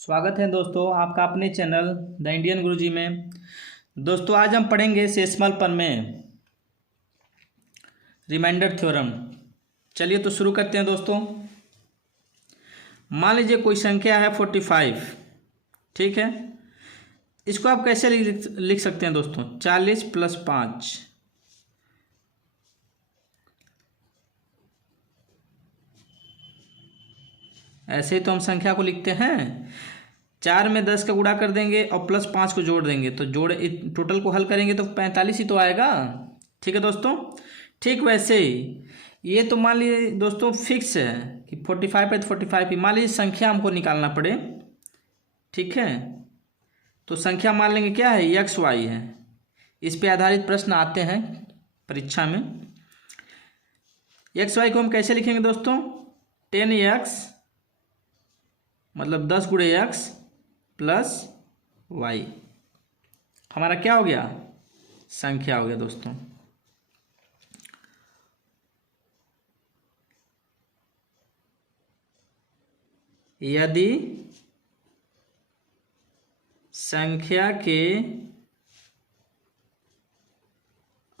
स्वागत है दोस्तों आपका अपने चैनल द इंडियन गुरुजी में। दोस्तों आज हम पढ़ेंगे सेस्मल पन में रिमाइंडर थ्योरम। चलिए तो शुरू करते हैं दोस्तों। मान लीजिए कोई संख्या है 45, ठीक है। इसको आप कैसे लिख सकते हैं दोस्तों? 40 + 5। ऐसे ही तो हम संख्या को लिखते हैं। 4 में 10 का गुणा कर देंगे और +5 को जोड़ देंगे तो टोटल को हल करेंगे तो 45 ही तो आएगा। ठीक है दोस्तों। ठीक वैसे ही ये तो मान लीजिए दोस्तों फिक्स है कि 45 है तो 45 ही। मान लीजिए संख्या हमको निकालना पड़े, ठीक है, तो संख्या मान लेंगे क्या है, XY है। इस पे आधारित प्रश्न आते हैं परीक्षा में। XY को हम कैसे लिखेंगे दोस्तों? 10x मतलब 10 × x + y। हमारा क्या हो गया? संख्या हो गया दोस्तों। यदि संख्या के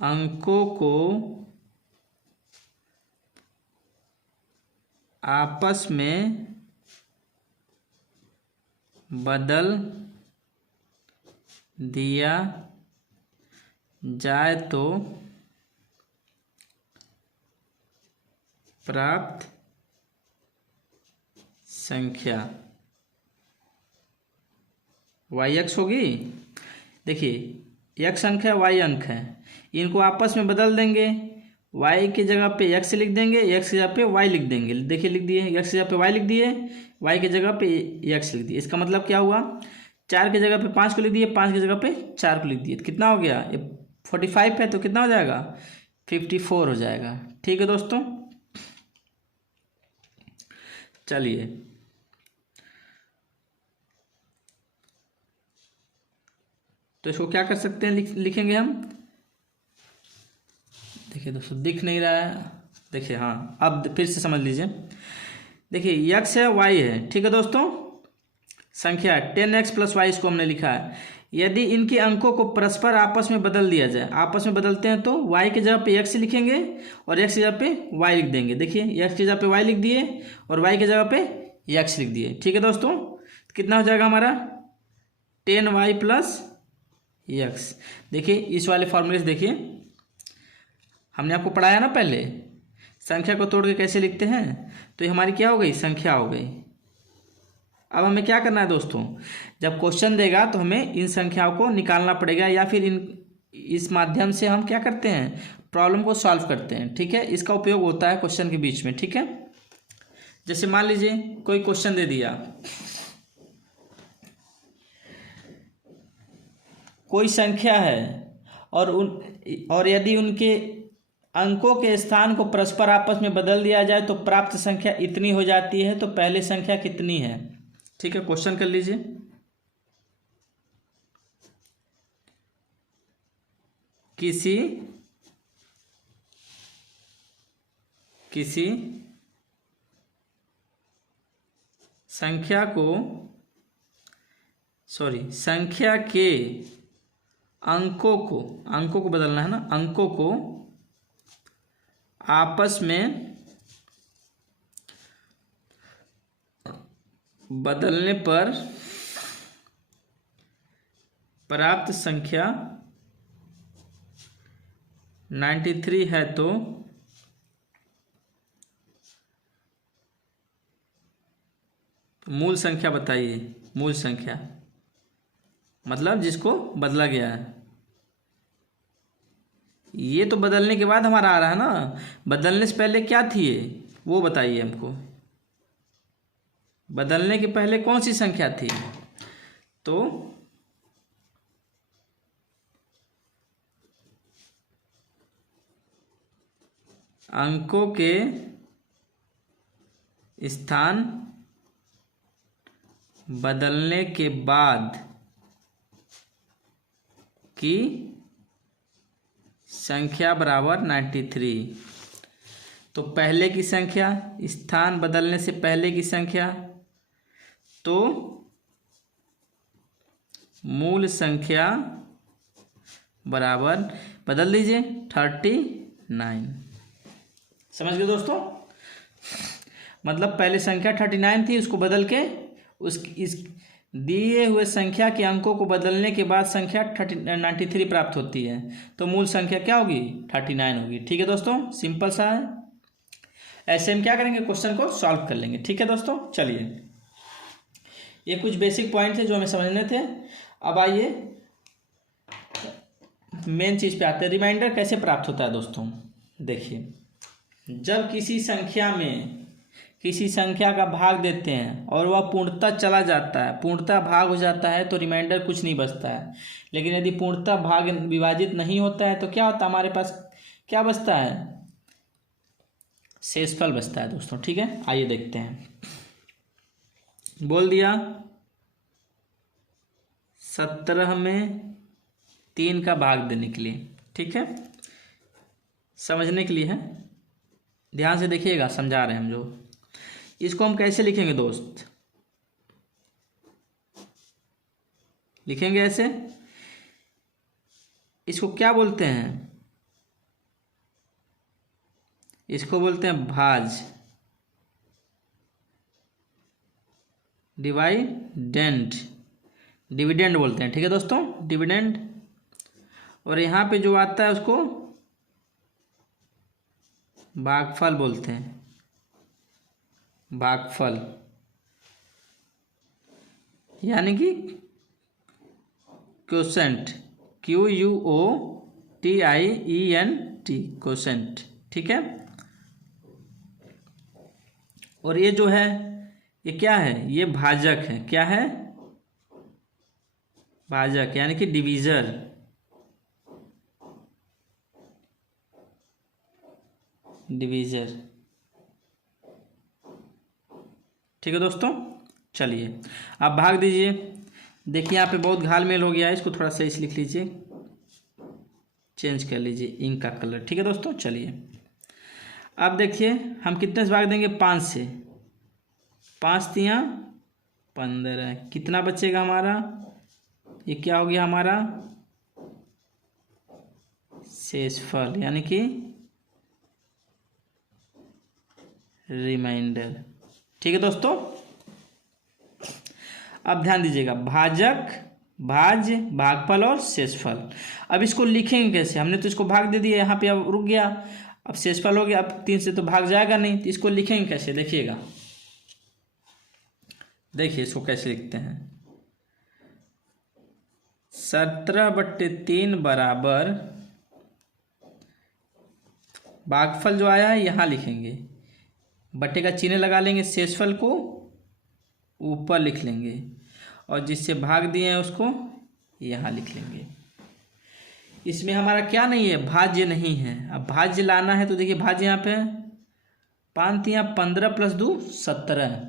अंकों को आपस में बदल दिया जाए तो प्राप्त संख्या YX होगी। देखिए X अंक है, Y अंक है, इनको आपस में बदल देंगे। Y की जगह पे X लिख देंगे, X की जगह पे Y लिख देंगे। देखिए लिख दिए, X की जगह पे Y लिख दिए, Y की जगह पे X लिख दिए। इसका मतलब क्या हुआ? 4 की जगह पे 5 को लिख दिए, 5 की जगह पे 4 को लिख दिए। तो कितना हो गया? ये 45 है तो कितना हो जाएगा? 54 हो जाएगा। ठीक है दोस्तों। चलिए तो इसको क्या कर सकते हैं, लिखेंगे हम। देखिए दोस्तों दिख नहीं रहा है, देखिए हाँ अब फिर से समझ लीजिए। देखिए X है, Y है, ठीक है दोस्तों। संख्या 10x + y इसको हमने लिखा है। यदि इनके अंकों को परस्पर आपस में बदल दिया जाए, आपस में बदलते हैं तो y की जगह पे x लिखेंगे और x की जगह पे y लिख देंगे। देखिए x की जगह पे y लिख दिए और y की जगह पे x लिख दिए। ठीक है दोस्तों। कितना हो जाएगा हमारा? 10y + x। देखिए इस वाले फॉर्मूले से देखिए, हमने आपको पढ़ाया ना पहले, संख्या को तोड़ के कैसे लिखते हैं। तो ये हमारी क्या हो गई? संख्या हो गई। अब हमें क्या करना है दोस्तों? जब क्वेश्चन देगा तो हमें इन संख्याओं को निकालना पड़ेगा या फिर इस माध्यम से हम क्या करते हैं, प्रॉब्लम को सॉल्व करते हैं। ठीक है, इसका उपयोग होता है क्वेश्चन के बीच में। ठीक है, जैसे मान लीजिए कोई क्वेश्चन दे दिया, कोई संख्या है और यदि उनके अंकों के स्थान को परस्पर आपस में बदल दिया जाए तो प्राप्त संख्या इतनी हो जाती है। तो पहले संख्या कितनी है? ठीक है, क्वेश्चन कर लीजिए। किसी संख्या के अंकों को बदलना है ना, अंकों को आपस में बदलने पर प्राप्त संख्या 93 है तो मूल संख्या बताइए। मूल संख्या मतलब जिसको बदला गया है। ये तो बदलने के बाद हमारा आ रहा है ना, बदलने से पहले क्या थी ये वो बताइए हमको। बदलने के पहले कौन सी संख्या थी? तो अंकों के स्थान बदलने के बाद की संख्या बराबर 93। तो पहले की संख्या, स्थान बदलने से पहले की संख्या, तो मूल संख्या बराबर बदल दीजिए 39। समझ गए दोस्तों? मतलब पहले संख्या 39 थी, उसको बदल के इस दिए हुए संख्या के अंकों को बदलने के बाद संख्या 93 प्राप्त होती है। तो मूल संख्या क्या होगी? 39 होगी। ठीक है दोस्तों, सिंपल सा है। ऐसे हम क्या करेंगे, क्वेश्चन को सॉल्व कर लेंगे। ठीक है दोस्तों, चलिए ये कुछ बेसिक पॉइंट थे जो हमें समझने थे। अब आइए मेन चीज़ पे आते हैं। रिमाइंडर कैसे प्राप्त होता है दोस्तों? देखिए, जब किसी संख्या का भाग देते हैं और वह पूर्णतः चला जाता है, पूर्णतः भाग हो जाता है, तो रिमाइंडर कुछ नहीं बचता है। लेकिन यदि पूर्णतः भाग विभाजित नहीं होता है तो क्या होता है, हमारे पास क्या बचता है? शेषफल बचता है दोस्तों। ठीक है, आइए देखते हैं। बोल दिया 17 में 3 का भाग देने के लिए। ठीक है, समझने के लिए है, ध्यान से देखिएगा, समझा रहे हैं हम। जो इसको हम कैसे लिखेंगे दोस्त? लिखेंगे ऐसे, इसको क्या बोलते हैं? इसको बोलते हैं भाज, डिवाइडेंड, डिविडेंड बोलते हैं। ठीक है दोस्तों, डिविडेंड। और यहाँ पे जो आता है उसको भागफल बोलते हैं, भागफल, यानी कि क्वोशेंट, QUOTIENT, क्वोशेंट। ठीक है, और ये जो है ये क्या है? ये भाजक है। क्या है? भाजक, यानी कि डिवीजर, डिवीजर। ठीक है दोस्तों, चलिए आप भाग दीजिए। देखिए यहाँ पे बहुत घालमेल हो गया है, इसको थोड़ा सा इस लिख लीजिए, चेंज कर लीजिए इंक का कलर। ठीक है दोस्तों, चलिए अब देखिए हम कितने से भाग देंगे? 5 से। 5 तियाँ 15, कितना बचेगा हमारा? ये क्या हो गया हमारा? शेषफल, यानी कि रिमाइंडर। ठीक है दोस्तों, अब ध्यान दीजिएगा, भाजक, भाज्य, भागफल और शेषफल। अब इसको लिखेंगे कैसे? हमने तो इसको भाग दे दिया, यहाँ पे अब रुक गया, अब शेषफल हो गया। अब 3 से तो भाग जाएगा नहीं, तो इसको लिखेंगे कैसे? देखिएगा, देखिए इसको कैसे लिखते हैं। 17/3 बराबर भागफल जो आया है यहाँ लिखेंगे, बट्टे का चिन्ह लगा लेंगे, शेषफल को ऊपर लिख लेंगे, और जिससे भाग दिए हैं उसको यहाँ लिख लेंगे। इसमें हमारा क्या नहीं है? भाज्य नहीं है। अब भाज्य लाना है तो देखिए, भाज्य यहाँ पे 5 तियाँ 15 + 2 17।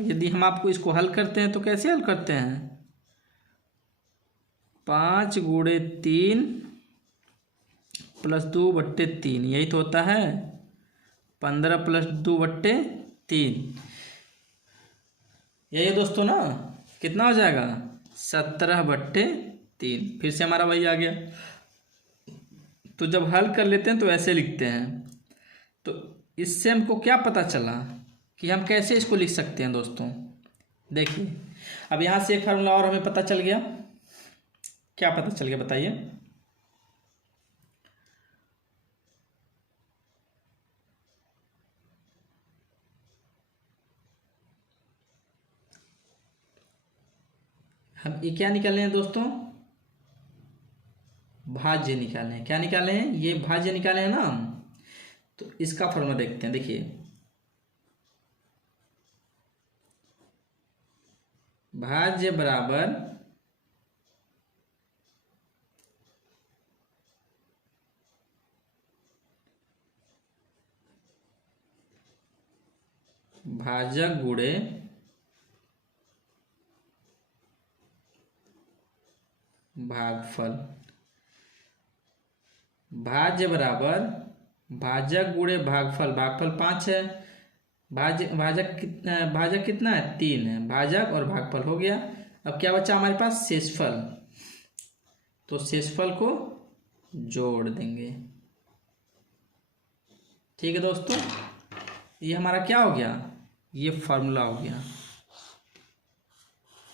यदि हम आपको इसको हल करते हैं तो कैसे हल करते हैं? 5 × 3 + 2/3, यही तो होता है 15 + 2/3, यही है दोस्तों ना। कितना हो जाएगा? 17/3। फिर से हमारा वही आ गया। तो जब हल कर लेते हैं तो ऐसे लिखते हैं। तो इससे हमको क्या पता चला कि हम कैसे इसको लिख सकते हैं दोस्तों? देखिए, अब यहाँ से एक फार्मूला और हमें पता चल गया। क्या पता चल गया बताइए? हम ये क्या निकाले हैं दोस्तों? भाज्य निकाले हैं। क्या निकाले हैं? ये भाज्य निकाले हैं ना हम। तो इसका फॉर्मूला देखते हैं। देखिए, भाज्य बराबर भाजक गुणे भागफल। भाज्य बराबर भाजक गुणे भागफल। भागफल 5 है, भाजक कितना है? 3 है। भाजक और भागफल हो गया। अब क्या बचा हमारे पास, शेषफल, तो शेषफल को जोड़ देंगे। ठीक है दोस्तों, ये हमारा क्या हो गया, ये फार्मूला हो गया।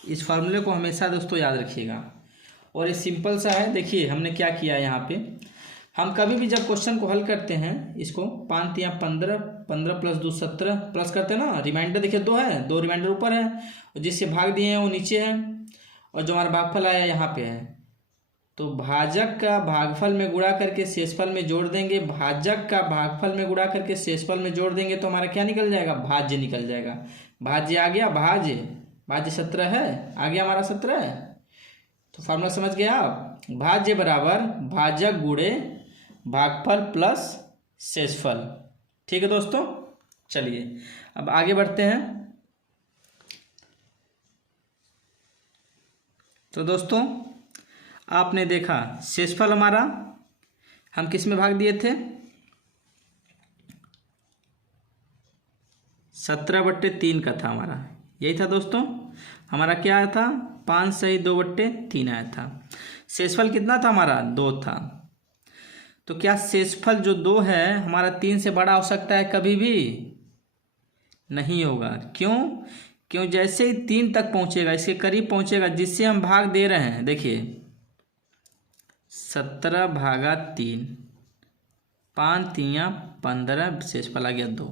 इस फार्मूले को हमेशा दोस्तों याद रखिएगा, और ये सिंपल सा है। देखिए हमने क्या किया यहाँ पे, हम कभी भी जब क्वेश्चन को हल करते हैं, इसको 5 या 15, 15 + 2 17 प्लस करते हैं ना, रिमाइंडर देखिए 2 है, 2 रिमाइंडर ऊपर है, और जिससे भाग दिए हैं वो नीचे है, और जो हमारा भागफल आया यहाँ पे है। तो भाजक का भागफल में गुणा करके शेषफल में जोड़ देंगे, भाजक का भागफल में गुणा करके शेषफल में जोड़ देंगे, तो हमारा क्या निकल जाएगा, भाज्य निकल जाएगा। भाज्य आ गया, भाज्य 17 है, आ गया हमारा 17 है। तो फार्मूला समझ गया आप, भाज्य बराबर भाजक गुणे भागफल प्लस शेषफल। ठीक है दोस्तों, चलिए अब आगे बढ़ते हैं। तो दोस्तों आपने देखा शेषफल हमारा हम किस में भाग दिए थे, 17/3 का था हमारा, यही था दोस्तों। हमारा क्या आया था, 5 सही 2/3 आया था। शेषफल कितना था हमारा, 2 था। तो क्या शेषफल जो 2 है हमारा 3 से बड़ा हो सकता है, कभी भी नहीं होगा। क्यों जैसे ही 3 तक पहुंचेगा, इसके करीब पहुंचेगा, जिससे हम भाग दे रहे हैं, देखिए 17/3, 5 3 15, शेषफल आ गया 2।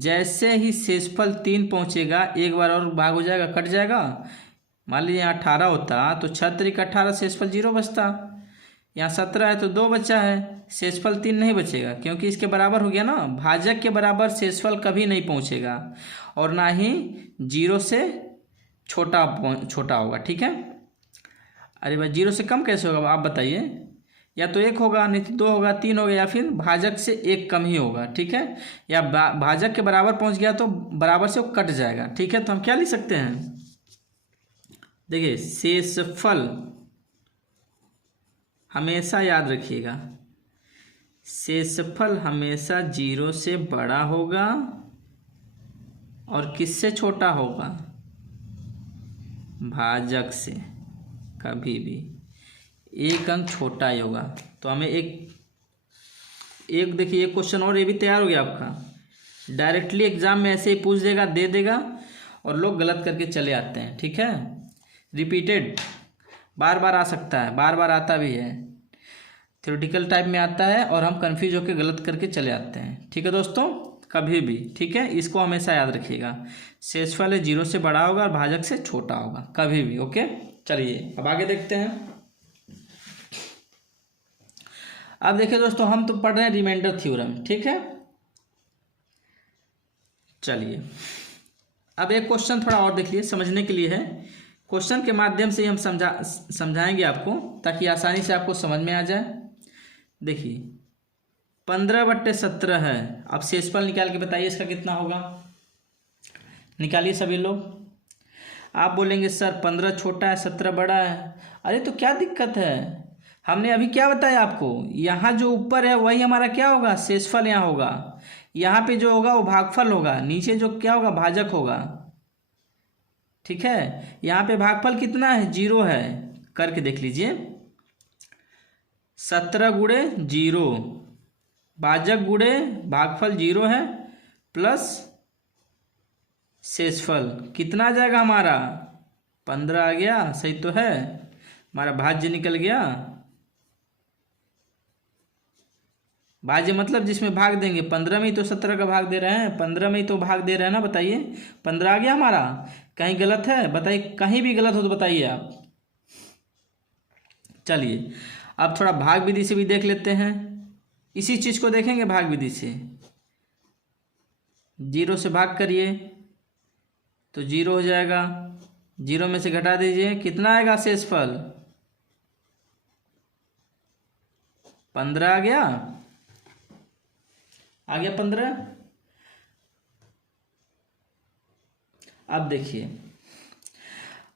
जैसे ही शेषफल 3 पहुंचेगा, एक बार और भाग हो जाएगा, कट जाएगा। मान लीजिए यहाँ 18 होता तो 6 3 18, शेषफल 0 बचता। यहाँ 17 है तो 2 बचा है, शेषफल 3 नहीं बचेगा, क्योंकि इसके बराबर हो गया ना। भाजक के बराबर शेषफल कभी नहीं पहुंचेगा, और ना ही 0 से छोटा होगा। ठीक है, अरे भाई 0 से कम कैसे होगा आप बताइए, या तो 1 होगा, नहीं तो 2 होगा, 3 होगा, या फिर भाजक से 1 कम ही होगा। ठीक है, या भाजक के बराबर पहुंच गया तो बराबर से वो कट जाएगा। ठीक है, तो हम क्या लिख सकते हैं, देखिए शेषफल हमेशा याद रखिएगा, शेषफल हमेशा 0 से बड़ा होगा और किससे छोटा होगा, भाजक से। कभी भी 1 अंक छोटा ही होगा। तो हमें एक देखिए एक क्वेश्चन और ये भी तैयार हो गया आपका, डायरेक्टली एग्जाम में ऐसे ही पूछ देगा, दे देगा, और लोग गलत करके चले आते हैं। ठीक है, रिपीटेड बार बार आ सकता है, बार बार आता भी है, थ्योरेटिकल टाइप में आता है, और हम कंफ्यूज होकर गलत करके चले आते हैं। ठीक है दोस्तों, कभी भी, ठीक है, इसको हमेशा याद रखिएगा, शेषफल 0 से बड़ा होगा और भाजक से छोटा होगा, कभी भी। ओके, चलिए अब आगे देखते हैं। अब देखिए दोस्तों, हम तो पढ़ रहे हैं रिमाइंडर थ्योरम। ठीक है, चलिए अब एक क्वेश्चन थोड़ा और देख लीजिए, समझने के लिए है। क्वेश्चन के माध्यम से हम समझाएंगे आपको, ताकि आसानी से आपको समझ में आ जाए। देखिए 15/17 है, अब शेषफल निकाल के बताइए इसका कितना होगा, निकालिए सभी लोग। आप बोलेंगे सर 15 छोटा है 17 बड़ा है, अरे तो क्या दिक्कत है, हमने अभी क्या बताया आपको, यहाँ जो ऊपर है वही हमारा क्या होगा, शेषफल यहाँ होगा, यहाँ पे जो होगा वो भागफल होगा, नीचे जो क्या होगा, भाजक होगा। ठीक है, यहाँ पे भागफल कितना है, 0 है, करके देख लीजिए, 17 गुणे 0, भाजक गुणे भागफल 0 है, प्लस शेषफल कितना आ जाएगा हमारा, 15 आ गया, सही तो है, हमारा भाज्य निकल गया। भाज्य मतलब जिसमें भाग देंगे, 15 में ही तो 17 का भाग दे रहे हैं, 15 में ही तो भाग दे रहे हैं ना, बताइए 15 आ गया हमारा। कहीं गलत है बताइए, कहीं भी गलत हो तो बताइए आप। चलिए अब थोड़ा भाग विधि से भी देख लेते हैं, इसी चीज़ को देखेंगे भाग विधि से। 0 से भाग करिए तो 0 हो जाएगा, 0 में से घटा दीजिए, कितना आएगा शेषफल, 15 आ गया 15। अब देखिए,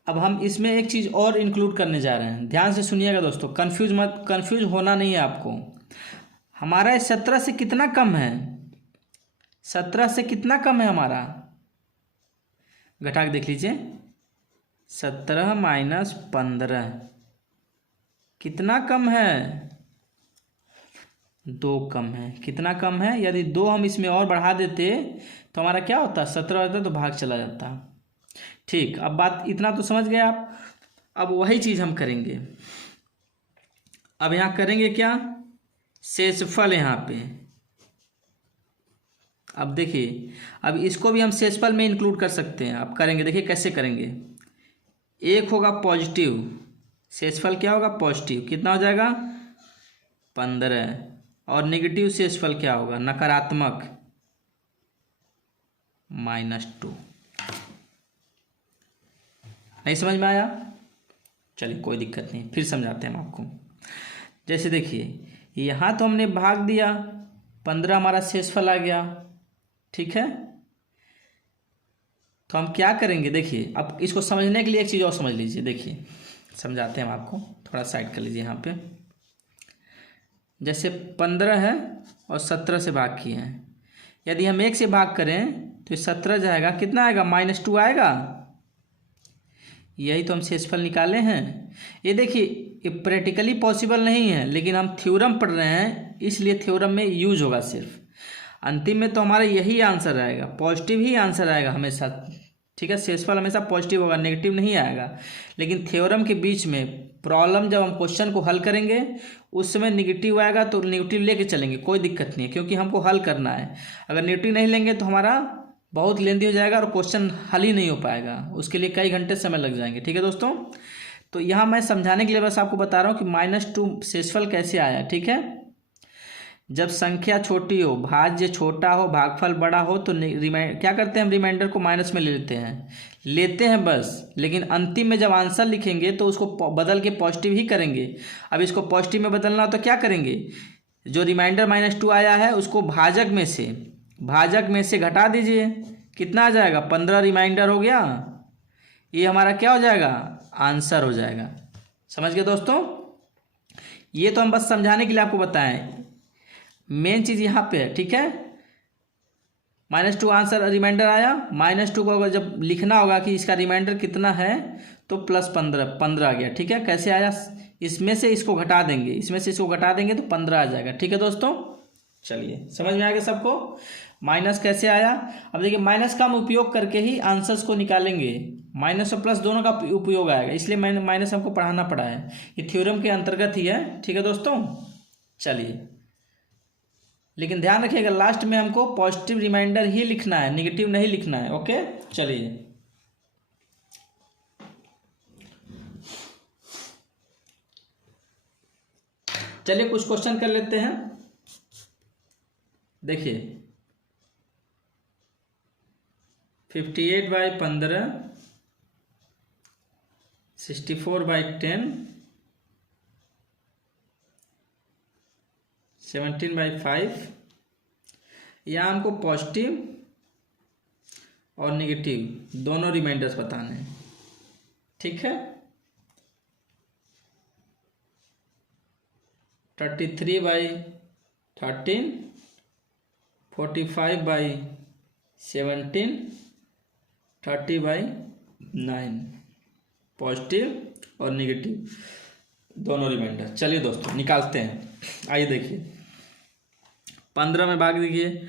अब हम इसमें एक चीज़ और इंक्लूड करने जा रहे हैं, ध्यान से सुनिएगा दोस्तों, कंफ्यूज होना नहीं है आपको। हमारा 17 से कितना कम है, 17 से कितना कम है हमारा, घटा के देख लीजिए, 17 माइनस 15 कितना कम है? 2 कम है। कितना कम है? यदि 2 हम इसमें और बढ़ा देते तो हमारा क्या होता? 17 होता तो भाग चला जाता। ठीक, अब बात इतना तो समझ गए आप। अब वही चीज़ हम करेंगे। अब यहाँ करेंगे क्या? शेषफल यहाँ पे। अब देखिए, अब इसको भी हम शेषफल में इंक्लूड कर सकते हैं। अब करेंगे, देखिए कैसे करेंगे। एक होगा पॉजिटिव, शेषफल क्या होगा? पॉजिटिव। कितना हो जाएगा? 15। और नेगेटिव शेषफल क्या होगा? नकारात्मक, -2। नहीं समझ में आया? चलिए कोई दिक्कत नहीं, फिर समझाते हैं हम आपको। जैसे देखिए, यहाँ तो हमने भाग दिया, 15 हमारा शेषफल आ गया, ठीक है। तो हम क्या करेंगे? देखिए, अब इसको समझने के लिए एक चीज़ और समझ लीजिए। देखिए समझाते हैं हम आपको, थोड़ा साइड कर लीजिए यहाँ पे। जैसे 15 है और 17 से भाग किए हैं। यदि हम 1 से भाग करें तो 17 जाएगा, कितना आएगा? -2 आएगा। यही तो हम शेषफल निकाले हैं। ये देखिए, ये प्रैक्टिकली पॉसिबल नहीं है, लेकिन हम थ्योरम पढ़ रहे हैं, इसलिए थ्योरम में यूज होगा सिर्फ। अंतिम में तो हमारा यही आंसर आएगा, पॉजिटिव ही आंसर आएगा हमेशा, ठीक है। शेषफल हमेशा पॉजिटिव होगा, नेगेटिव नहीं आएगा। लेकिन थ्योरम के बीच में प्रॉब्लम, जब हम क्वेश्चन को हल करेंगे उस समय नेगेटिव आएगा तो नेगेटिव लेके चलेंगे, कोई दिक्कत नहीं है, क्योंकि हमको हल करना है। अगर नेगेटिव नहीं लेंगे तो हमारा बहुत लेंदी हो जाएगा और क्वेश्चन हल ही नहीं हो पाएगा, उसके लिए कई घंटे समय लग जाएंगे, ठीक है दोस्तों। तो यहाँ मैं समझाने के लिए बस आपको बता रहा हूँ कि -2 शेषफल कैसे आया, ठीक है। जब संख्या छोटी हो, भाज्य छोटा हो, भागफल बड़ा हो, तो क्या करते हैं हम? रिमाइंडर को माइनस में ले लेते हैं बस। लेकिन अंतिम में जब आंसर लिखेंगे तो उसको बदल के पॉजिटिव ही करेंगे। अब इसको पॉजिटिव में बदलना हो तो क्या करेंगे? जो रिमाइंडर -2 आया है उसको भाजक में से घटा दीजिए। कितना आ जाएगा? 15 रिमाइंडर हो गया। ये हमारा क्या हो जाएगा? आंसर हो जाएगा। समझ गए दोस्तों? ये तो हम बस समझाने के लिए आपको बताएं, मेन चीज़ यहाँ पे है, ठीक है। -2 आंसर रिमाइंडर आया। -2 को अगर जब लिखना होगा कि इसका रिमाइंडर कितना है तो +15 आ गया, ठीक है। कैसे आया? इसमें से इसको घटा देंगे, तो 15 आ जाएगा, ठीक है दोस्तों। चलिए समझ में आ गया सबको? माइनस कैसे आया? अब देखिए, माइनस का हम उपयोग करके ही आंसर्स को निकालेंगे। माइनस और प्लस दोनों का उपयोग आएगा, इसलिए माइनस हमको पढ़ाना पड़ा है। ये थ्योरम के अंतर्गत ही है, ठीक है दोस्तों। चलिए, लेकिन ध्यान रखिएगा, लास्ट में हमको पॉजिटिव रिमाइंडर ही लिखना है, नेगेटिव नहीं लिखना है, ओके। चलिए कुछ क्वेश्चन कर लेते हैं। देखिए, 58/15, 64/10, 17/5। यहाँ हमको पॉजिटिव और नेगेटिव दोनों रिमाइंडर्स बताने हैं, ठीक है। 33/13, 45/17, 30/9, पॉजिटिव और नेगेटिव दोनों रिमाइंडर। चलिए दोस्तों निकालते हैं। आइए देखिए, 15 में भाग दीजिए।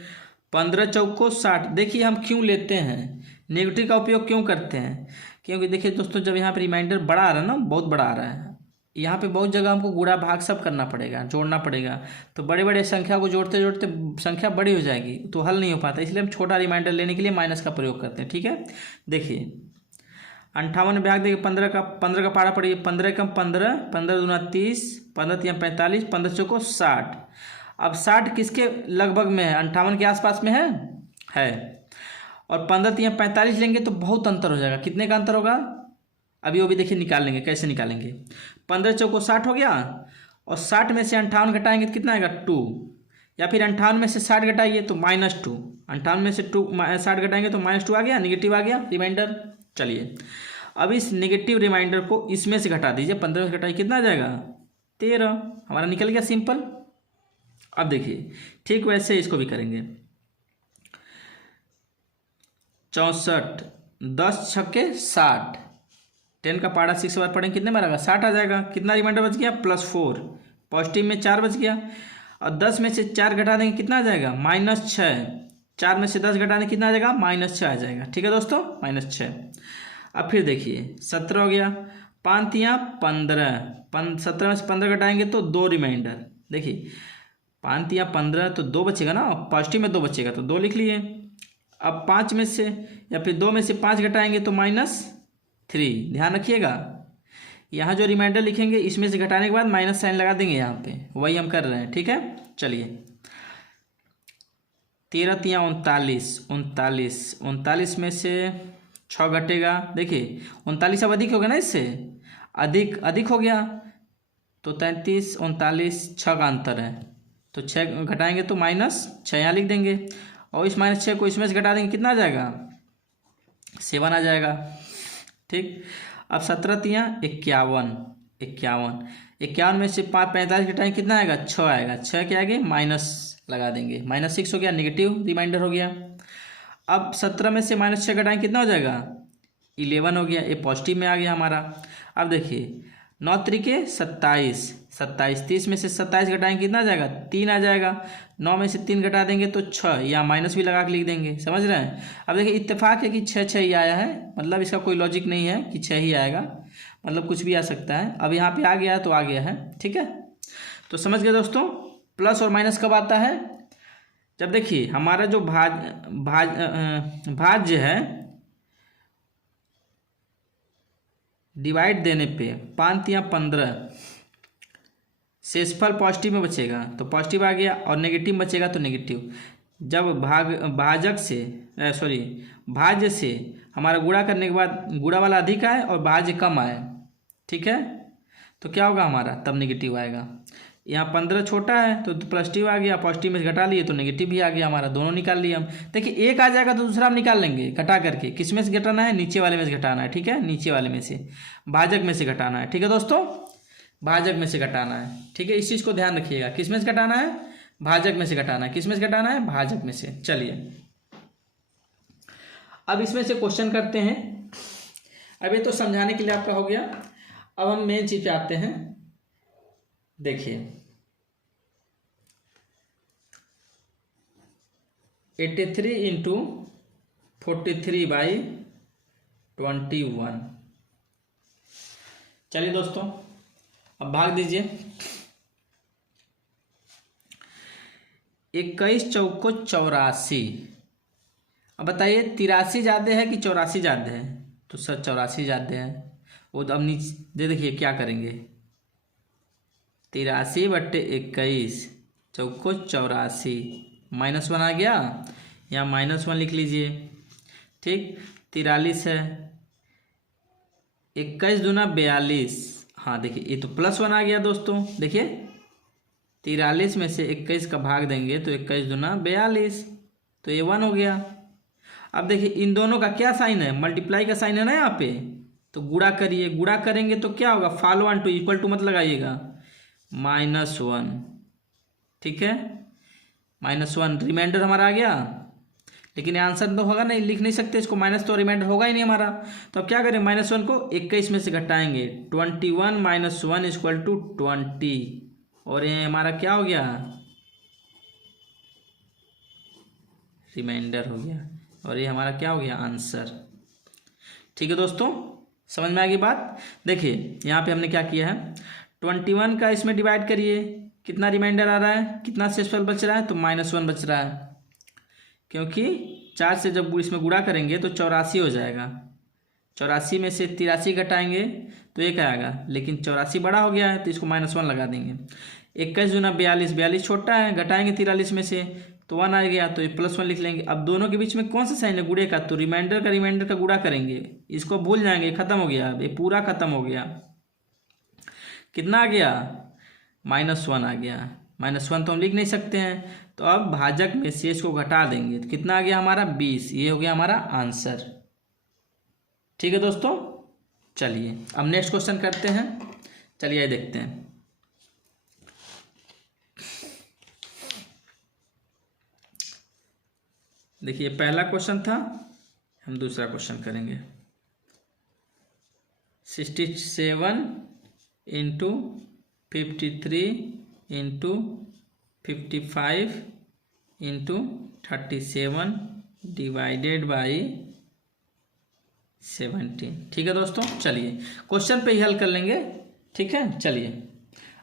15 चौको 60। देखिए हम क्यों लेते हैं, नेगेटिव का उपयोग क्यों करते हैं? क्योंकि देखिए दोस्तों, जब यहाँ पे रिमाइंडर बड़ा आ रहा है ना, बहुत बड़ा आ रहा है, यहाँ पे बहुत जगह हमको गुणा भाग सब करना पड़ेगा, जोड़ना पड़ेगा। तो बड़े बड़े संख्या को जोड़ते जोड़ते संख्या बड़ी हो जाएगी, तो हल नहीं हो पाता। इसलिए हम छोटा रिमाइंडर लेने के लिए माइनस का प्रयोग करते हैं, ठीक है। देखिए 58 में भाग देखिए, 15 का पारा पड़िए। 15 कम 15, 15 दूना 30, 15 3 45, 15 चौको 60। अब 60 किसके लगभग में है? 58 के आसपास में है। और 15 3 45 लेंगे तो बहुत अंतर हो जाएगा। कितने का अंतर होगा? अभी वो भी देखिए निकाल लेंगे, कैसे निकालेंगे। 15 चौको 60 हो गया, और 60 में से 58 घटाएंगे तो कितना आएगा? 2। या फिर 58 में से 60 घटाइए तो -2। 58 में से 60 घटाएंगे तो -2 आ गया, नेगेटिव आ गया रिमाइंडर। चलिए, अब इस नेगेटिव रिमाइंडर को इसमें से घटा दीजिए। 15 में से घटाइए, कितना आ जाएगा? 13। हमारा निकल गया, सिंपल। अब देखिए, ठीक वैसे इसको भी करेंगे। 64, 10 छक्के 60, 10 का पारा 6 बार पढ़ेंगे कितने बार आएगा 60 आ जाएगा। कितना रिमाइंडर बच गया +4, पॉजिटिव में 4 बच गया। और 10 में से 4 घटा देंगे कितना आ जाएगा -6। 4 में से 10 घटा देंगे कितना आ जाएगा -6 आ जाएगा। ठीक है दोस्तों -6। अब फिर देखिए 17 हो गया, 5 या 15, 17 में से 15 घटाएंगे तो 2 रिमाइंडर। देखिए 5 या 15 तो 2 बचेगा ना, पॉजिटिव में 2 बचेगा तो 2 लिख लिए। अब 5 में से या फिर 2 में से 5 घटाएंगे तो -3। ध्यान रखिएगा यहाँ जो रिमाइंडर लिखेंगे इसमें से घटाने के बाद माइनस साइन लगा देंगे यहाँ पे, वही हम कर रहे हैं। ठीक है चलिए 13 या 39 में से 6 घटेगा। देखिए 39 अब अधिक हो गया ना, इससे अधिक हो गया तो 33 39 6 का अंतर है तो 6 घटाएंगे तो -6 यहाँ लिख देंगे। और इस -6 को इसमें से घटा देंगे कितना आ जाएगा 7 आ जाएगा। ठीक अब 17 या 51 में से 45 घटाएंगे कितना आएगा 6 आएगा। 6 के आगे माइनस लगा देंगे, -6 हो गया, नेगेटिव रिमाइंडर हो गया। अब 17 में से -6 घटाएंगे कितना हो जाएगा 11 हो गया, ये पॉजिटिव में आ गया हमारा। अब देखिए 9 त्रिके 27, 30 में से 27 घटाएंगे कितना आ जाएगा 3 आ जाएगा। 9 में से 3 घटा देंगे तो 6, या माइनस भी लगा के लिख देंगे, समझ रहे हैं। अब देखिए इत्तेफाक है कि 6 ही आया है, मतलब इसका कोई लॉजिक नहीं है कि 6 ही आएगा, मतलब कुछ भी आ सकता है। अब यहाँ पे आ गया है तो आ गया है। ठीक है तो समझ गए दोस्तों प्लस और माइनस कब आता है, जब देखिए हमारा जो भाज्य है डिवाइड देने पे 5 या 15 शेषफल पॉजिटिव में बचेगा तो पॉजिटिव आ गया, और नेगेटिव बचेगा तो नेगेटिव। जब भाज्य से हमारा गुणा करने के बाद गुणा वाला अधिक आए और भाज्य कम आए, ठीक है, तो क्या होगा हमारा तब नेगेटिव आएगा। यहाँ 15 छोटा है तो पॉजिटिव आ गया, पॉजिटिव में घटा लिए तो नेगेटिव भी आ गया हमारा, दोनों निकाल लिए हम। देखिए एक आ जाएगा तो दूसरा हम निकाल लेंगे घटा करके। किस में से घटाना है, नीचे वाले में से घटाना है। ठीक है नीचे वाले में से, भाजक में से घटाना है। ठीक है दोस्तों भाजक में से घटाना है। ठीक है इस चीज़ को ध्यान रखिएगा, किस में से घटाना है, भाजक में से घटाना है। किस में से घटाना है, भाजक में से। चलिए अब इसमें से क्वेश्चन करते हैं। अब ये तो समझाने के लिए आपका हो गया, अब हम मेन चीज पे आते हैं। देखिए 83 इंटू 43/21। चलिए दोस्तों अब भाग दीजिए। 21 चौको 84। अब बताइए 83 ज़्यादा है कि 84 ज़्यादा है, तो सर 84 ज़्यादा है। वो तो अब नीचे देखिए क्या करेंगे, 83/21 चौको 84, -1 आ गया, यहाँ -1 लिख लीजिए। ठीक 43 है, 21 दूना 42। हाँ देखिए ये तो +1 आ गया दोस्तों। देखिए 43 में से 21 का भाग देंगे तो 21 दूना 42, तो ये 1 हो गया। अब देखिए इन दोनों का क्या साइन है, मल्टीप्लाई का साइन है ना यहाँ पे, तो गुणा करिए। गुणा करेंगे तो क्या होगा, follow on to equal to मत लगाइएगा, -1। ठीक है -1 रिमाइंडर हमारा आ गया, लेकिन आंसर तो होगा नहीं, लिख नहीं सकते इसको, माइनस तो रिमाइंडर होगा ही नहीं हमारा। तो अब क्या करें, -1 को 21 में से घटाएंगे, 21 - 1 = 20, और ये हमारा क्या हो गया, रिमाइंडर हो गया, और ये हमारा क्या हो गया, आंसर। ठीक है दोस्तों समझ में आ गई बात। देखिए यहाँ पे हमने क्या किया है, 21 का इसमें डिवाइड करिए, कितना रिमाइंडर आ रहा है, कितना शेषफल बच रहा है, तो -1 बच रहा है, क्योंकि 4 से जब इसमें गुणा करेंगे तो 84 हो जाएगा। 84 में से 83 घटाएंगे तो एक आएगा, लेकिन 84 बड़ा हो गया है तो इसको -1 लगा देंगे। 21 दूना 42, 42 छोटा है, घटाएंगे 43 में से तो 1 आ गया, तो ये +1 लिख लेंगे। अब दोनों के बीच में कौन सा साइन है, गुणे का, तो रिमाइंडर का गुणा करेंगे, इसको भूल जाएंगे, खत्म हो गया, अब ये पूरा खत्म हो गया। कितना आ गया, -1 आ गया। -1 तो हम लिख नहीं सकते हैं, तो अब भाजक में से इसको घटा देंगे तो कितना आ गया हमारा, 20। ये हो गया हमारा आंसर। ठीक है दोस्तों चलिए अब नेक्स्ट क्वेश्चन करते हैं। चलिए देखते हैं। देखिए पहला क्वेश्चन था, हम दूसरा क्वेश्चन करेंगे। 67 into 53 into 55 into 37 divided by 17। ठीक है दोस्तों, चलिए क्वेश्चन पे ही हल कर लेंगे। ठीक है, चलिए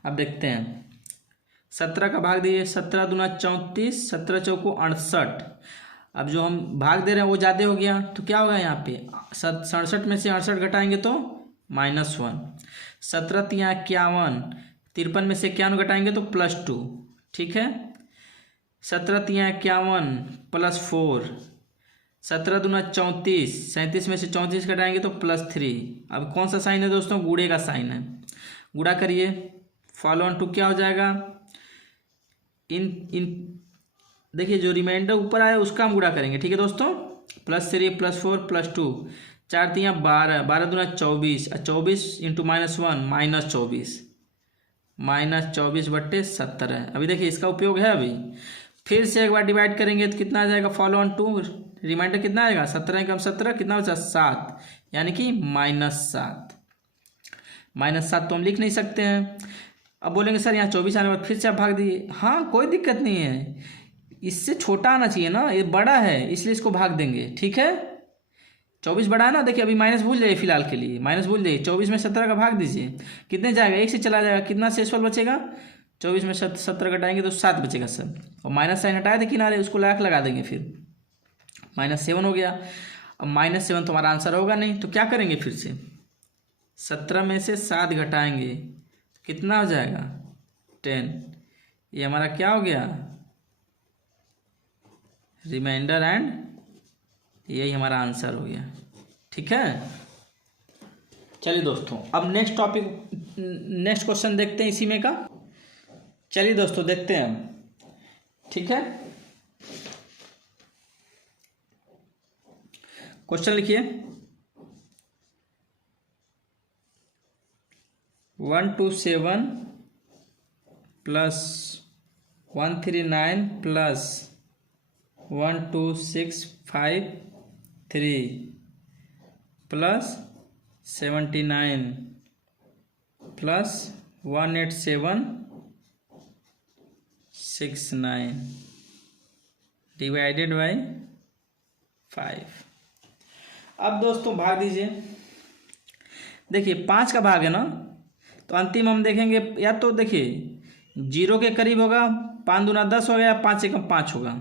अब देखते हैं। 17 का भाग दीजिए, 17 दूना 34, 17 चौको 68। अब जो हम भाग दे रहे हैं वो ज़्यादा हो गया, तो क्या होगा यहाँ पे 67 में से 68 घटाएंगे तो -1। 17 तिया 51, 53 में से 51 घटाएंगे तो +2। ठीक है, 17 तिया 51 +4, 17 दूना 34, 37 में से 34 घटाएंगे तो +3। अब कौन सा साइन है दोस्तों? गुणे का साइन है। गुणा करिए, फॉलो ऑन टू क्या हो जाएगा? इन देखिए जो रिमाइंडर ऊपर आया उसका हम गुणा करेंगे। ठीक है दोस्तों, +3 +4 +2, 4 तिया 12, 12 दूना 24, 24 इंटू -1 -24 बट्टे 70 है। अभी देखिए इसका उपयोग है। अभी फिर से एक बार डिवाइड करेंगे तो कितना आ जाएगा? फॉलो ऑन टू रिमाइंडर कितना आएगा? 17 कम 17 कितना बचा? 7, यानी कि -7। -7 तो हम लिख नहीं सकते हैं। अब बोलेंगे सर यहाँ 24 आने पर फिर से आप भाग दिए। हाँ, कोई दिक्कत नहीं है, इससे छोटा आना चाहिए ना, ये बड़ा है इसलिए इसको भाग देंगे। ठीक है, 24 बड़ा है ना। देखिए अभी माइनस भूल जाइए, फिलहाल के लिए माइनस भूल जाइए। 24 में 17 का भाग दीजिए, कितने जाएगा? 1 से चला जाएगा, कितना शेषफल बचेगा? 24 में 17 घटाएंगे तो 7 बचेगा सर। और माइनस साइन हटाए थे किनारे, उसको लगा देंगे, फिर -7 हो गया। अब -7 तो हमारा आंसर होगा नहीं, तो क्या करेंगे? फिर से 17 में से 7 घटाएंगे, कितना हो जाएगा? 10। ये हमारा क्या हो गया? रिमाइंडर, एंड यही हमारा आंसर हो गया। ठीक है, चलिए दोस्तों अब नेक्स्ट क्वेश्चन देखते हैं इसी में का। चलिए दोस्तों देखते हैं हम। ठीक है, क्वेश्चन लिखिए। 127 plus 139 plus 12653 plus 79 plus 18769 divided by 5। अब दोस्तों भाग दीजिए। देखिए 5 का भाग है ना, तो अंतिम हम देखेंगे, या तो देखिए 0 के करीब होगा, 5 दूना 10 हो गया, 5 से कम 5 होगा।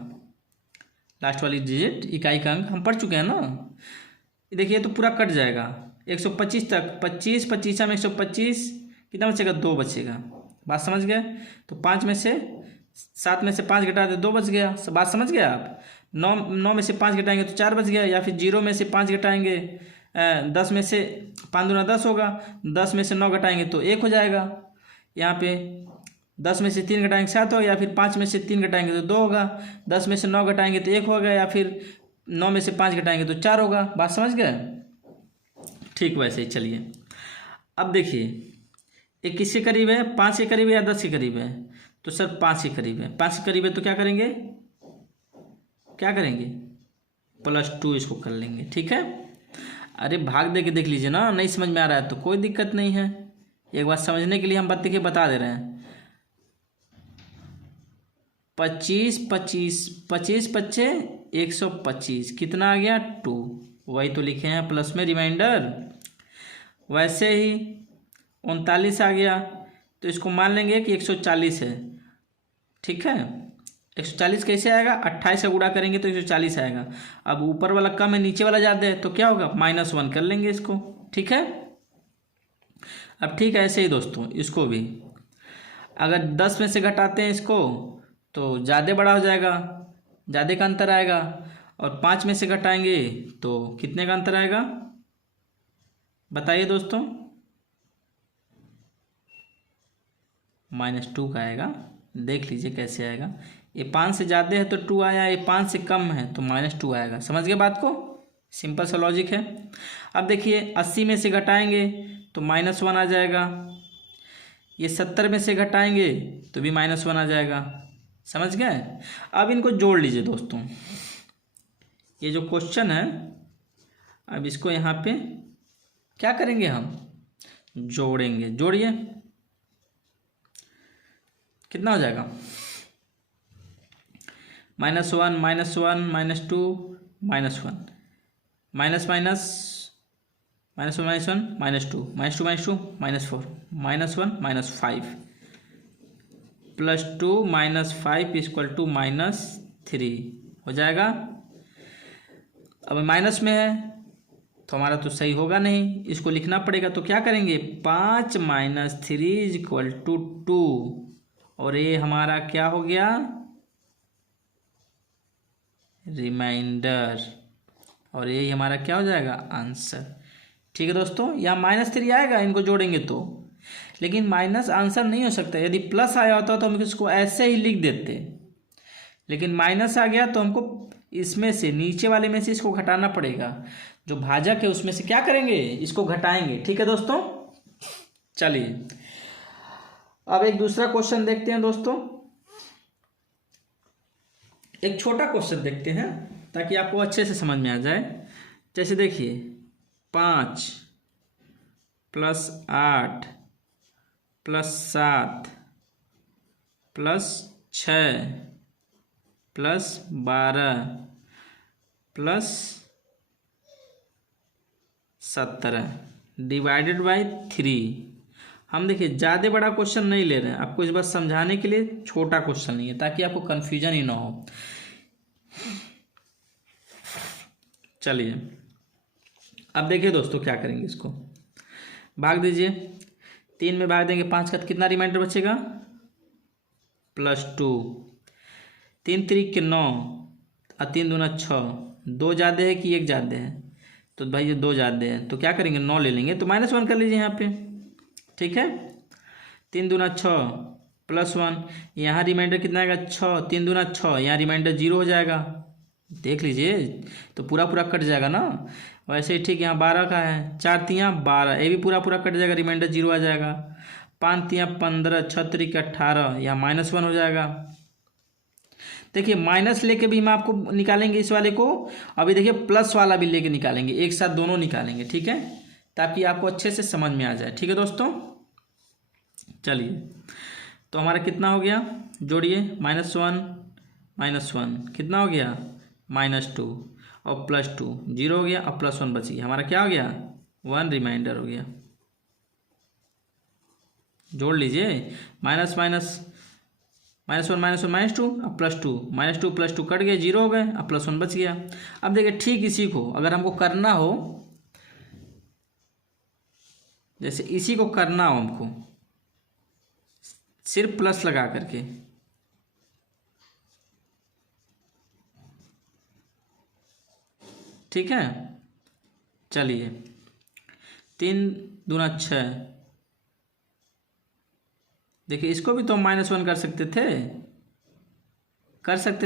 लास्ट वाली डिजिट इकाई का अंक हम पढ़ चुके हैं ना। देखिए तो पूरा कट जाएगा 125 तक, 25 25 में 125 कितना बचेगा? 2 बचेगा। बात समझ गए? तो 5 में से 7 में से 5 घटा दे, 2 बच गया। बात समझ गए आप? 9 में से 5 घटाएंगे तो 4 बच गया। या फिर 0 में से 5 घटाएंगे, 10 में से 5 दूना 10 होगा, 10 में से 9 घटाएंगे तो 1 हो जाएगा। यहाँ पे 10 में से 3 घटाएंगे 7 होगा, या फिर 5 में से 3 घटाएंगे तो 2 होगा, 10 में से 9 घटाएंगे तो 1 होगा, या फिर 9 में से 5 घटाएंगे तो 4 होगा। बात समझ गए? ठीक वैसे ही चलिए अब देखिए ये किसके करीब है? 5 के करीब है या 10 के करीब है? तो सर 5 के करीब है। 5 के करीब है तो क्या करेंगे? +2 इसको कर लेंगे। ठीक है, अरे भाग दे के देख लीजिए ना, नहीं समझ में आ रहा है तो कोई दिक्कत नहीं है। एक बात समझने के लिए हम बता दे रहे हैं। 25 25 25 25 125 कितना आ गया? 2। वही तो लिखे हैं प्लस में रिमाइंडर। वैसे ही 39 आ गया, तो इसको मान लेंगे कि 140 है। ठीक है, 140 कैसे आएगा? 28 का गुणा करेंगे तो 140 आएगा। अब ऊपर वाला कम है, नीचे वाला ज़्यादा है, तो क्या होगा? -1 कर लेंगे इसको। ठीक है, अब ठीक है ऐसे ही दोस्तों इसको भी अगर 10 में से घटाते हैं इसको तो ज़्यादा बड़ा हो जाएगा, ज़्यादा का अंतर आएगा। और 5 में से घटाएंगे तो कितने का अंतर आएगा? बताइए दोस्तों। -2 का आएगा। देख लीजिए कैसे आएगा। ये 5 से ज़्यादा है तो 2 आया, ये 5 से कम है तो -2 आएगा। समझ गए बात को? सिंपल सा लॉजिक है। अब देखिए 80 में से घटाएंगे तो -1 आ जाएगा। ये 70 में से घटाएंगे तो भी -1 आ जाएगा। समझ गए? अब इनको जोड़ लीजिए दोस्तों। ये जो क्वेश्चन है, अब इसको यहाँ पे क्या करेंगे हम? जोड़ेंगे। जोड़िए, कितना हो जाएगा? -1 -1 -2 -1 माइनस माइनस -1 -2 -2 -2 -4 -1 -5 +2 -5 = -3 हो जाएगा। अब माइनस में है तो हमारा तो सही होगा नहीं, इसको लिखना पड़ेगा। तो क्या करेंगे? 5 - 3 = 2 और ये हमारा क्या हो गया? रिमाइंडर। और यही हमारा क्या हो जाएगा? आंसर। ठीक है दोस्तों, यहाँ -3 आएगा इनको जोड़ेंगे तो, लेकिन माइनस आंसर नहीं हो सकता। यदि प्लस आया होता तो हम इसको ऐसे ही लिख देते, लेकिन माइनस आ गया तो हमको इसमें से, नीचे वाले में से इसको घटाना पड़ेगा। जो भाजक है उसमें से क्या करेंगे? इसको घटाएंगे। ठीक है दोस्तों, चलिए अब एक दूसरा क्वेश्चन देखते हैं दोस्तों। एक छोटा क्वेश्चन देखते हैं ताकि आपको अच्छे से समझ में आ जाए। जैसे देखिए 5 + 8 + 7 + 6 + 12 + 17 डिवाइडेड बाय 3। हम देखिए ज़्यादा बड़ा क्वेश्चन नहीं ले रहे हैं, आपको इस बार समझाने के लिए छोटा क्वेश्चन नहीं है ताकि आपको कन्फ्यूजन ही ना हो। चलिए अब देखिए दोस्तों क्या करेंगे, इसको भाग दीजिए। 3 में भाग देंगे 5 का, कितना रिमाइंडर बचेगा? +2। 3 त्रिक 9 और 3 दूना 6। 2 ज़्यादा है कि 1 ज़्यादा है? तो भाई ये 2 ज़्यादा है, तो क्या करेंगे? 9 ले लेंगे, तो -1 कर लीजिए यहाँ पे। ठीक है, 3 दूना 6 +1, यहाँ रिमाइंडर कितना आएगा? 6। 3 दूना 6, यहाँ रिमाइंडर 0 हो जाएगा। देख लीजिए तो पूरा पूरा कट जाएगा ना। वैसे ही ठीक, यहाँ 12 का है, 4 तियाँ 12, ये भी पूरा पूरा कट जाएगा, रिमाइंडर 0 आ जाएगा। 5 तियाँ 15, 6 त्रिक 18, यहाँ -1 हो जाएगा। देखिए माइनस लेके भी हम आपको निकालेंगे इस वाले को, अभी देखिए प्लस वाला भी लेके निकालेंगे, एक साथ दोनों निकालेंगे। ठीक है, ताकि आपको अच्छे से समझ में आ जाए। ठीक है दोस्तों, चलिए तो हमारा कितना हो गया? जोड़िए, -1 -1 कितना हो गया? -2 और +2 0 हो गया, और +1 बच गया। हमारा क्या हो गया? 1 रिमाइंडर हो गया। जोड़ लीजिए, -1 -2 और +2, -2 +2 कट गए, 0 हो गए, और +1 बच गया। अब देखिए ठीक इसी को अगर हमको करना हो, जैसे इसी को करना हो हमको सिर्फ प्लस लगा करके, ठीक है। चलिए 3 दूना 6, देखिए इसको भी तो हम -1 कर सकते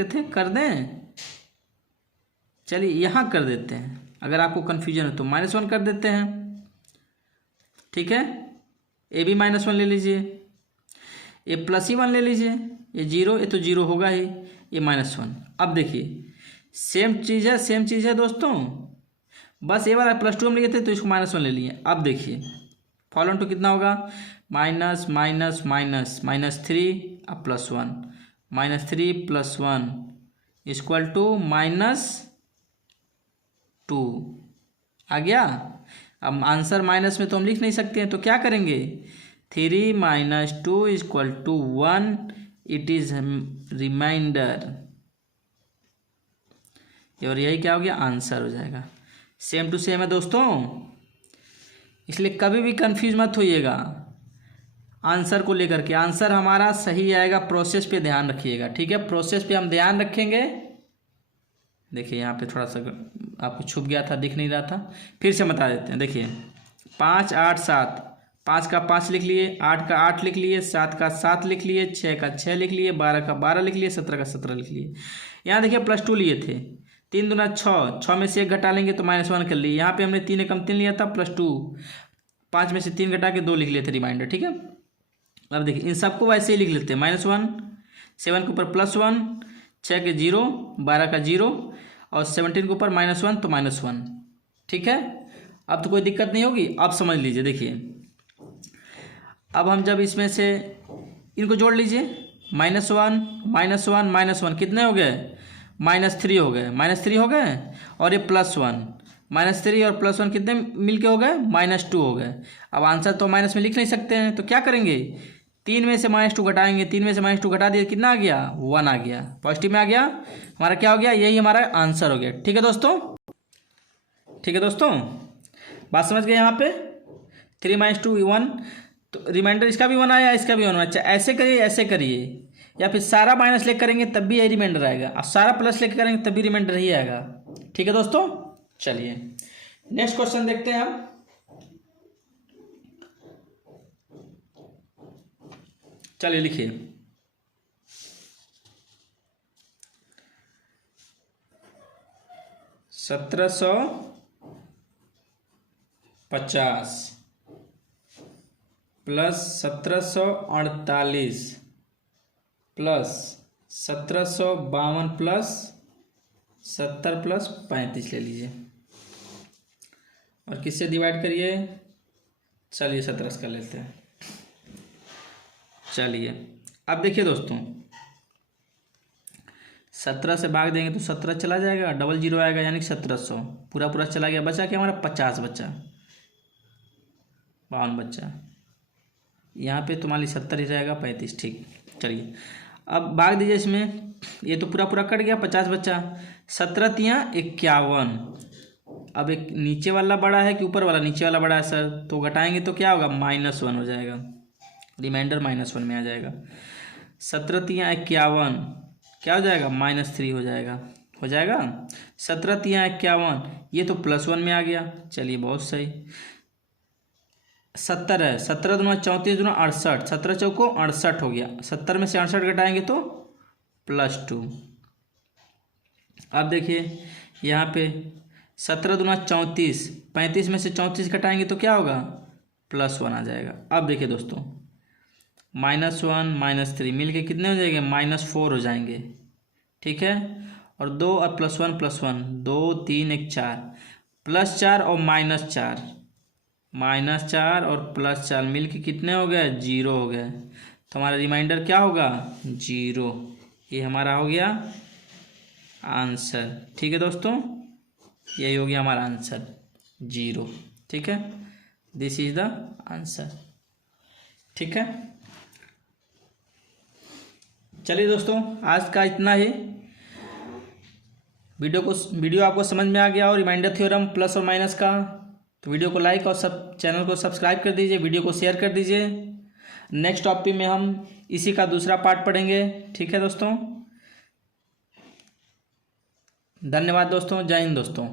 थे, कर दें। चलिए यहाँ कर देते हैं, अगर आपको कन्फ्यूजन है तो -1 कर देते हैं। ठीक है, ये भी -1 ले लीजिए, ये +1 ले लीजिए, ये 0, ये तो 0 होगा ही, ये -1। अब देखिए सेम चीज़ है दोस्तों, बस ये वाला +2 हम लिए थे तो इसको -1 ले लिए। अब देखिए फॉलोन टू कितना होगा? माइनस माइनस माइनस -3 अब +1, -3 +1 = -2 आ गया। अब आंसर माइनस में तो हम लिख नहीं सकते हैं, तो क्या करेंगे? 3 - 2 = 1, इट इज रिमाइंडर, और यही क्या हो गया? आंसर हो जाएगा। सेम टू सेम है दोस्तों, इसलिए कभी भी कंफ्यूज मत होइएगा आंसर को लेकर के। आंसर हमारा सही आएगा, प्रोसेस पे ध्यान रखिएगा। ठीक है, प्रोसेस पे हम ध्यान रखेंगे। देखिए यहाँ पे थोड़ा सा आपको छुप गया था, दिख नहीं रहा था, फिर से बता देते हैं। देखिए 5 8 7, 5 का 5 लिख लिए, 8 का 8 लिख लिए, 7 का 7 लिख लिए, 6 का 6 लिख लिए, 12 का 12 लिख लिए, 17 का 17 लिख लिए। यहाँ देखिए +2 लिए थे, 3 दूना 6, 6 में से 1 घटा लेंगे तो -1 कर लिए। यहाँ पे हमने 3 एकम 3 लिया था, +2, 5 में से 3 घटा के 2 लिख लिए थे रिमाइंडर। ठीक है, अब देखिए इन सबको वैसे ही लिख लेते हैं। -1, 7 के ऊपर +1, 6 के 0, 12 का 0, और 17 के ऊपर -1 तो -1। ठीक है, अब तो कोई दिक्कत नहीं होगी। अब समझ लीजिए, देखिए अब हम जब इसमें से इनको जोड़ लीजिए, -1 -1 -1 कितने हो गए, -3 हो गए, -3 हो गए, और ये +1 -3 और +1 कितने मिलके हो गए, -2 हो गए। अब आंसर तो माइनस में लिख नहीं सकते हैं, तो क्या करेंगे, 3 में से -2 घटाएंगे, 3 में से -2 घटा दिए, कितना आ गया, 1 आ गया, पॉजिटिव में आ गया, हमारा क्या हो गया, यही हमारा आंसर हो गया। ठीक है दोस्तों, ठीक है दोस्तों, बात समझ गए यहाँ पे। 3 - 2 1, तो रिमाइंडर इसका भी 1 आया, इसका भी 1 आया। अच्छा ऐसे करिए, ऐसे करिए, या फिर सारा माइनस लेकर करेंगे तब भी यही रिमाइंडर आएगा, और सारा प्लस लेकर करेंगे तब भी रिमाइंडर ही आएगा। ठीक है दोस्तों, चलिए नेक्स्ट क्वेश्चन देखते हैं हम। चलिए लिखिए, 1750 प्लस 1748 प्लस 1752 प्लस 70 प्लस 35 ले लीजिए, और किससे डिवाइड करिए, चलिए 17 कर लेते हैं। चलिए अब देखिए दोस्तों, 17 से भाग देंगे तो 17 चला जाएगा, डबल 0 आएगा, यानी कि 1700 पूरा पूरा चला गया, बचा क्या हमारा 50 बचा, 52 बचा, यहाँ पे तुम्हारी 70 ही रहेगा, 35। ठीक, चलिए अब भाग दीजिए इसमें, ये तो पूरा पूरा कट गया, 50 बचा, 17 तियाँ 51। अब एक नीचे वाला बड़ा है कि ऊपर वाला, नीचे वाला बड़ा है सर, तो घटाएंगे तो क्या होगा, -1 हो जाएगा, रिमाइंडर -1 में आ जाएगा। 17 तियाँ 51 क्या हो जाएगा, -3 हो जाएगा, हो जाएगा। 17 तियाँ 51, ये तो +1 में आ गया, चलिए बहुत सही। 70 है, 17 दूना 34 दूना 68, 17 चौको 68 हो गया, 70 में से 68 घटाएंगे तो +2। अब देखिए यहाँ पे 17 दूना 34, 35 में से 34 घटाएंगे तो क्या होगा, +1 आ जाएगा। अब देखिए दोस्तों, -1 -3 मिल के कितने हो जाएंगे, -4 हो जाएंगे। ठीक है, और 2 और +1 +1 2 3 1 4, +4 और -4, -4 और +4 मिल के कितने हो गए, 0 हो गए, तो हमारा रिमाइंडर क्या होगा, 0। ये हमारा हो गया आंसर। ठीक है दोस्तों, यही हो गया हमारा आंसर, 0। ठीक है, दिस इज द आंसर। ठीक है, चलिए दोस्तों आज का इतना ही। वीडियो आपको समझ में आ गया और रिमाइंडर थ्योरम प्लस और माइनस का, तो वीडियो को लाइक और चैनल को सब्सक्राइब कर दीजिए, वीडियो को शेयर कर दीजिए। नेक्स्ट टॉपिक में हम इसी का दूसरा पार्ट पढ़ेंगे। ठीक है दोस्तों, धन्यवाद दोस्तों, जय हिंद दोस्तों।